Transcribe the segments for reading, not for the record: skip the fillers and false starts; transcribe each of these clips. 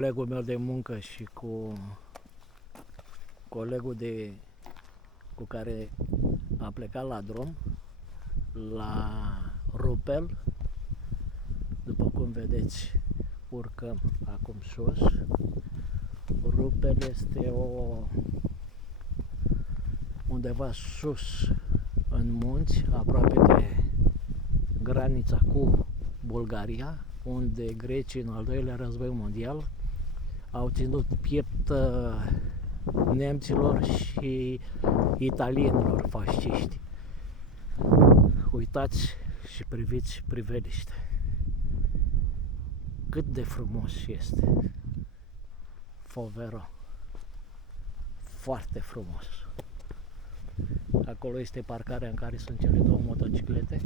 Colegul meu de muncă și cu colegul cu care a plecat la drum, la Rupel. După cum vedeți, urcăm acum sus. Rupel este undeva sus în munți, aproape de granița cu Bulgaria, unde grecii în al doilea război mondial au ținut piept nemților și italienilor fasciști. Uitați și priviți priveliște. Cât de frumos este Fovero. Foarte frumos. Acolo este parcarea în care sunt cele două motociclete.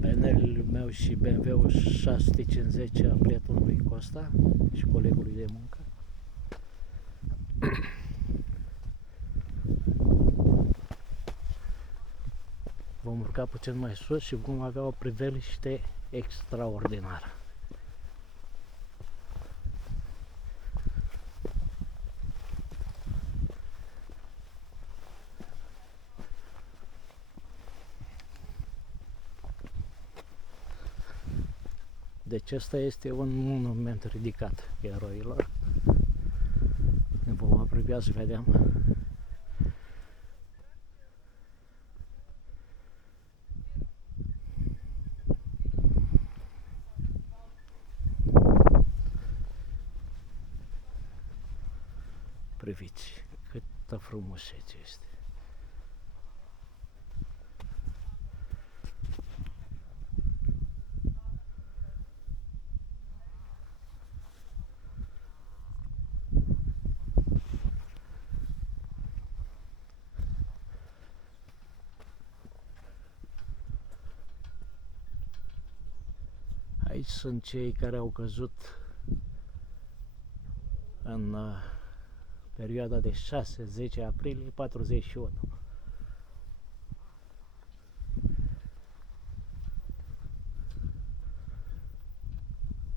BN-ul meu și BMW-ul 650 a prietenului Costa și colegului de muncă. Vom urca puțin mai sus și vom avea o priveliște extraordinară. Deci ăsta este un monument ridicat eroilor. Ne vom apropia să vedem. Priviți câtă frumusețe este. Aici sunt cei care au căzut în perioada de 6-10 aprilie 41.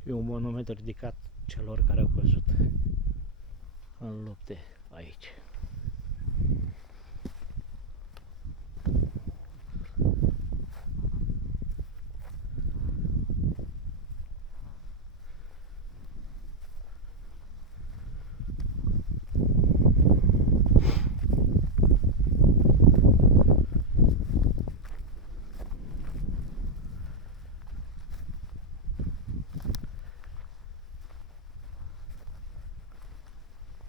E un monument ridicat celor care au căzut în lupte aici.